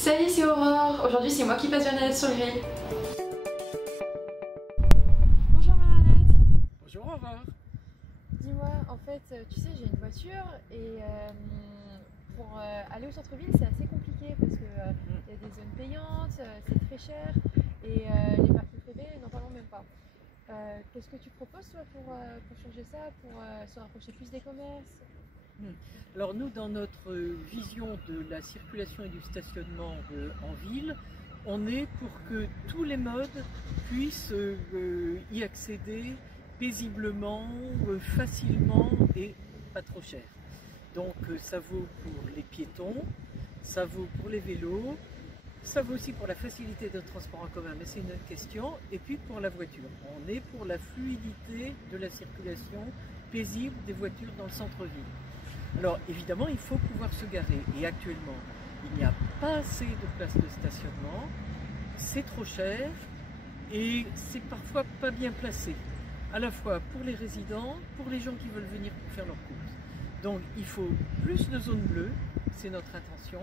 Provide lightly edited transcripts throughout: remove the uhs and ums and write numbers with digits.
Salut, c'est Aurore. Aujourd'hui, c'est moi qui passe Bernadette sur le grill. Bonjour Bernadette. Bonjour Aurore. Dis-moi, en fait, tu sais, j'ai une voiture et pour aller au centre-ville, c'est assez compliqué parce que y a des zones payantes, c'est très cher et les parkings privés, n'en parlons même pas. Qu'est-ce que tu proposes toi pour changer ça, pour se rapprocher plus des commerces? Alors nous, dans notre vision de la circulation et du stationnement en ville, on est pour que tous les modes puissent y accéder paisiblement, facilement et pas trop cher. Donc ça vaut pour les piétons, ça vaut pour les vélos, ça vaut aussi pour la facilité de transport en commun, mais c'est une autre question, et puis pour la voiture. On est pour la fluidité de la circulation paisible des voitures dans le centre-ville. Alors évidemment, il faut pouvoir se garer, et actuellement, il n'y a pas assez de places de stationnement, c'est trop cher, et c'est parfois pas bien placé, à la fois pour les résidents, pour les gens qui veulent venir pour faire leurs courses. Donc il faut plus de zones bleues, c'est notre intention,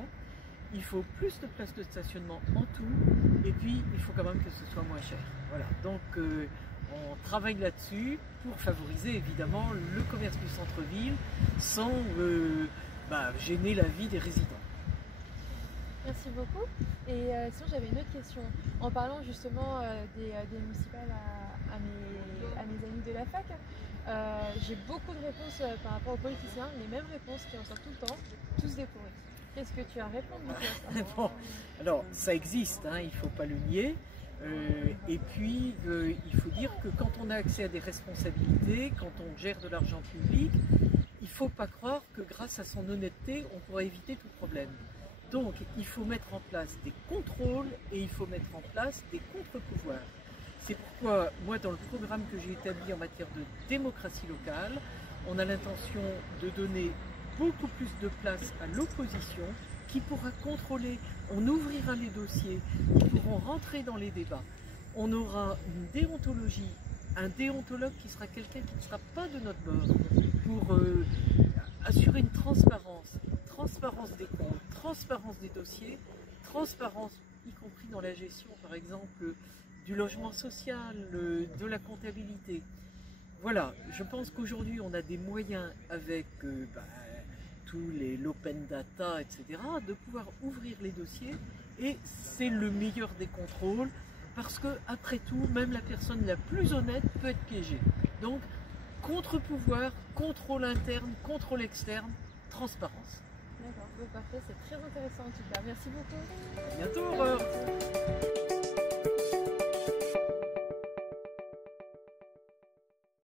il faut plus de places de stationnement en tout, et puis il faut quand même que ce soit moins cher. Voilà, donc on travaille là-dessus pour favoriser évidemment le commerce du centre-ville sans gêner la vie des résidents. Merci beaucoup. Et sinon j'avais une autre question. En parlant justement des municipales à mes amis de la fac, j'ai beaucoup de réponses par rapport aux politiciens, les mêmes réponses qui en sortent tout le temps, tous des pourris. Qu'est-ce que tu as répondu à ça? Bon, alors ça existe, hein, il ne faut pas le nier. Et puis il faut dire que quand on a accès à des responsabilités, quand on gère de l'argent public, il ne faut pas croire que grâce à son honnêteté, on pourra éviter tout problème. Donc il faut mettre en place des contrôles et il faut mettre en place des contre-pouvoirs. C'est pourquoi moi dans le programme que j'ai établi en matière de démocratie locale, on a l'intention de donner beaucoup plus de place à l'opposition qui pourra contrôler, on ouvrira les dossiers, ils pourront rentrer dans les débats. On aura une déontologie, un déontologue qui sera quelqu'un qui ne sera pas de notre bord pour assurer une transparence des comptes, transparence des dossiers, transparence y compris dans la gestion par exemple du logement social, de la comptabilité. Voilà, je pense qu'aujourd'hui on a des moyens avec tous l'open data, etc., de pouvoir ouvrir les dossiers et c'est le meilleur des contrôles parce que après tout, même la personne la plus honnête peut être piégée. Donc, contre-pouvoir, contrôle interne, contrôle externe, transparence. D'accord, parfait, c'est très intéressant en tout cas. Merci beaucoup. À bientôt.